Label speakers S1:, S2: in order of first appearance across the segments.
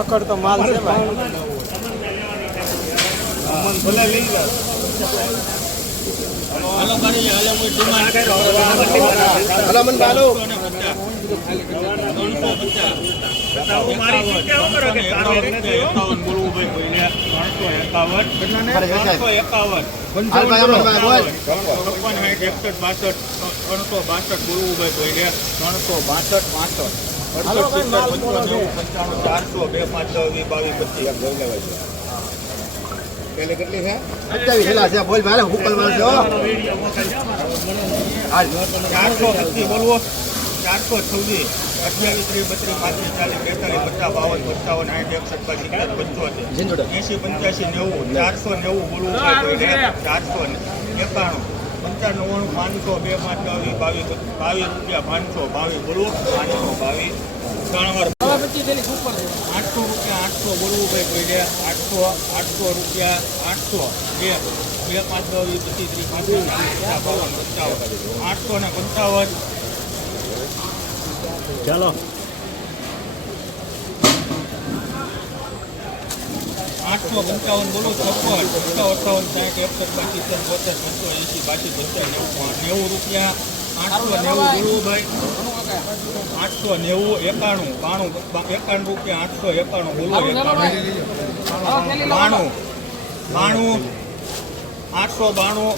S1: અકડ તો માલ છે ભાઈ.
S2: ભલે લઈ લો.
S3: હાલો મારી હાલો હું ડિમાન્ડ કર્યો
S2: ભલામણ ચાલો
S3: ત્રણસો
S2: હાલ બોલ
S3: બાસઠ ત્રણસો બાસઠ બોલવું ભાઈ કોઈને. ત્રણસો બાસઠ બાસઠ. ચારસો બે પાંચ છ વીસ બાવીસ પચીસ.
S2: પેલે કેટલી છે? અઠ્યાવીસ હેલા છે. બોલ ભાઈ હુકલ માર
S3: ચારસો પચીસ બોલવો. ચારસો છવ્વીસ અઠ્યાવીસ ત્રીસ બત્રીસ પાંત્રીસ ચાલીસ બેતાલીસ પચાસ બાવન પંચાવન આઠ એકસઠ સિત્તેર પંચોતેર. એસી પંચ્યાસી નેવું ચારસો નેવું બોલવું ચારસો એકાણું. પંચાણું નવ્વાણું પાંચસો, બે પાંચ બાવીસ બાવીસ બાવીસ રૂપિયા, પાંચસો, બાવીસ બોલવું પાંચસો, બાવીસ. ત્રણ આઠસો રૂપિયા, આઠસો બોલવું ભાઈ કોઈને આઠસો આઠસો રૂપિયા, આઠસો. બે બે પાંચ બાવીસ પચીસ, ત્રીસ બાવન, પંચાવન. આઠસો ને પંચાવન.
S1: ચાલો.
S3: આઠસો પંચાવન બોલો છપ્પન પચાસ અઠાવન સાઠ એકસઠ બાસી ત્રણ બોતેર પંચો એંસી બાસી પંચાસ નેવું નેવું રૂપિયા આઠસો નેવું બોલવું આઠસો નેવું એકાણું બાણું એકાણું રૂપિયા આઠસો એકાણું બોલો એકાણું. બાણું બાણું આઠસો બાણું.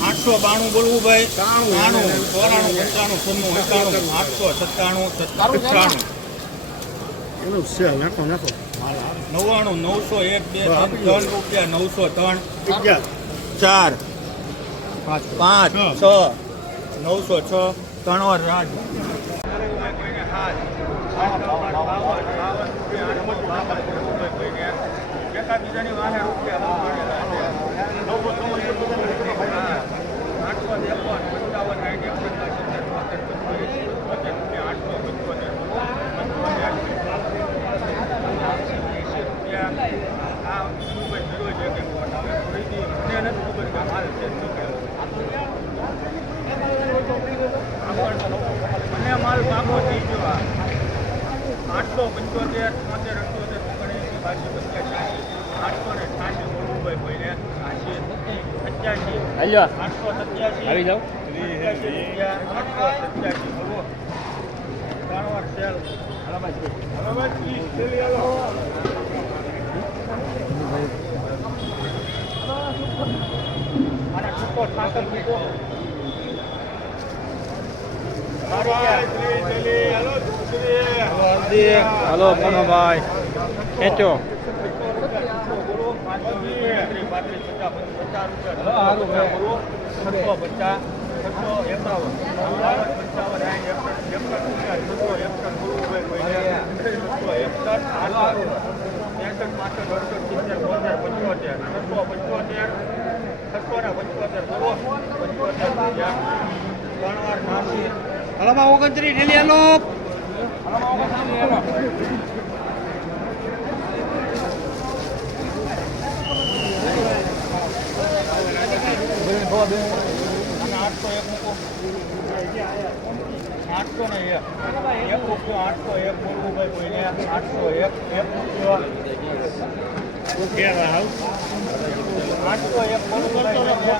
S3: આઠસો બાણું બોલવું ભાઈ. બાણું ચોરાણું પંચાણું સોનું એકાણું આઠસો સત્તાણું સત્તાણું.
S1: એનું છે નાખો નાખો
S3: નવ્વાણું નવસો એક બે ત્રણ રૂપિયા નવસો ત્રણ ચાર પાંચ છ નવસો છ ત્રણ વાર રાજ એકાબીજાની વાહે મને આઠસો પંચોતેર તોતેર અઠ્યોતેર ઓગણએંસી બાસી પંચ્યાસી આઠસો ને છ્યાસી બોલવું ભાઈ કોઈને છ્યાસી સત્યાસી આઠસો સત્યાસી
S1: આવી જાઓ.
S3: આઠસો સત્યાસી બોલો. ત્રણ વાર સેલ. અને
S1: હાલો કનોભાઈ ખેંચો. હલો ઓગણત્રીસ ઢેલી હાલો.
S3: આઠસો એક મૂકો આઠસો ને એક એક મૂકો આઠસો એક મૂકવું ભાઈ કોઈને આઠસો એક એક મૂક્યો આઠસો એક મૂકવું ભાઈ કોઈને.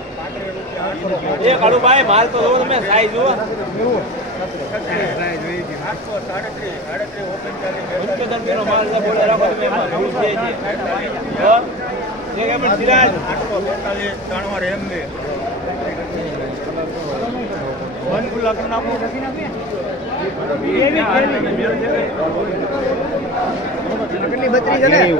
S1: એ કાળુભાઈ માલ તો જોવો. તમે સાઈઝ જુઓ પંચોતેર એમાં
S3: એમબી વન
S2: કેટલી બત્રી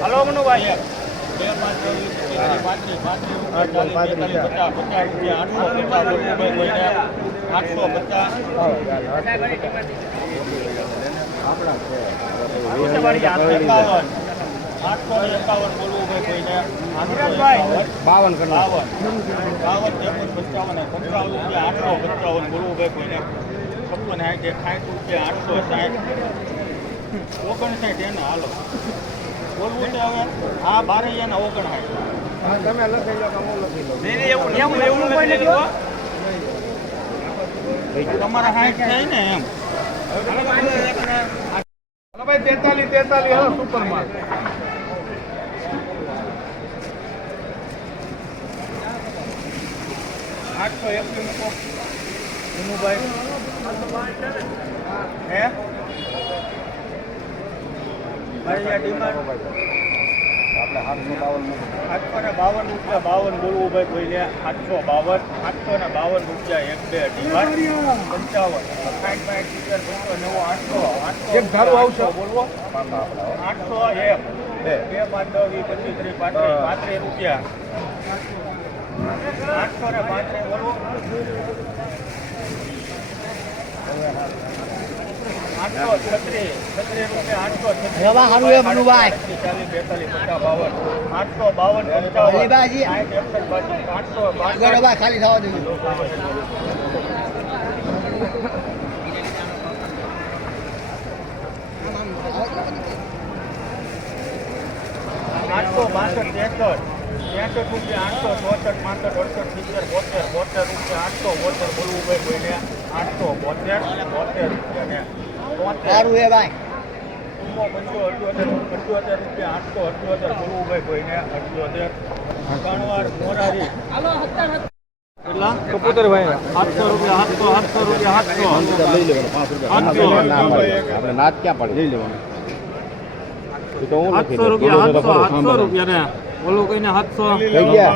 S1: હલો મનુભાઈ
S2: આઠસો,
S3: પચાસ.
S2: બાવન
S3: ઓગણસાઠ એને હાલો. બોલવું છે હવે? આ બારે એના ઓગણસાઠ
S2: તમે લખી લો કે હું લખી
S1: નહીં, એવું એવું એવું કોઈ નથી
S3: તમારા હાઈટ થાય ને એમ.
S1: ભાઈ તેતાલીસ તેતાલીસ હલો સુપર
S3: આઠસો એકવી મૂકો. વિનુભાઈ. હે? આ ડિમાન્ડ આઠસો ને બાવન રૂપિયા બાવન બોલવું ભાઈ કોઈને આઠસો બાવન આઠસો ને બાવન રૂપિયા એક બે અઢી પંચાવન. સાઠ પાંઠ સિત્તેર પંચો નવો આઠસો આઠસો
S2: એક ધારો આવશે.
S3: બોલવો. આઠસો એક
S2: બે.
S3: બે પાંચ દસ વીસ પચીસ ત્રીસ પાંત્રીસ પાંત્રીસ રૂપિયા. આઠસો ને પાંત્રીસ બોલવો.
S2: ખાલી થવા દેજો
S3: આઠસો બાસઠ ત્રેસઠ રૂપિયા આઠસો ચોસઠ પાંસઠ અડસઠ સિત્તેર બોતેર બોતેર રૂપિયા આઠસો બોતેર બોલવું ભાઈ કોઈને આઠસો બોતેર બોતેર રૂપિયા ને
S2: સારું એ ભાઈ.
S3: આઠસો
S1: કપૂતર ભાઈ. સાતસો રૂપિયા આઠસો સાતસો રૂપિયા સાતસો.
S2: લઈ લેવાનું આપણે નાચ ક્યાં પડે લઈ લેવાનું. આઠસો તો હું લખી
S1: સાતસો રૂપિયા
S2: તો
S1: સાતસો રૂપિયા ને. ઓલું કહીને સાતસો.
S2: થઈ ગયા?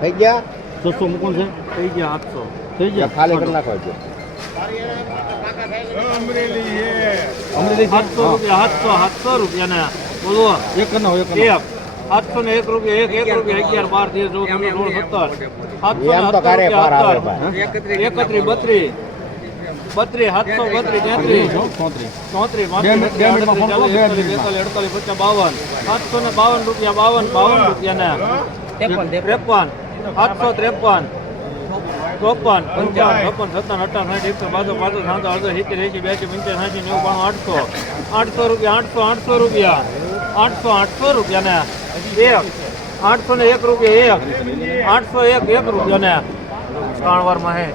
S2: થઈ ગયા? છસો મૂકું છે?
S1: થઈ ગયા સાતસો.
S2: થઈ ગયા? ખાલી કરી નાખો છે
S3: અમરેલી
S1: સાતસો રૂપિયા સાતસો સાતસો રૂપિયા બોલો.
S2: એક કરી એક.
S1: એક સાતસો ને એક રૂપિયા એક એક રૂપિયા અગિયાર બાર તેર ચૌદ પંદર સોળ સત્તર. સાતસો
S2: એમ તો કારે પાર આવે ભાઈ.
S1: એકત્રીસ બત્રીસ. બત્રીસ સાતસો બત્રીસ તેત્રીસ.
S2: ચોત્રીસ.
S1: અડતાલીસ પચાસ બાવન. સાતસો ને બાવન રૂપિયા બાવન બાવન રૂપિયા ને ત્રેપન. સાતસો ત્રેપન. ચોપન પંચાવન. છપ્પન સત્તાવન અઠાવન સાઠ એકસો બાસો પાંચસો સાતસો અડસો સિત્તેર એસી બ્યાસી પંચાવન સાઠી નેવું બાણું આઠસો. આઠસો રૂપિયા આઠસો આઠસો રૂપિયા. આઠસો આઠસો રૂપિયા ને એક. આઠસો ને એક રૂપિયા એક. આઠસો એક એક રૂપિયા ને ત્રણ વારમાં હે.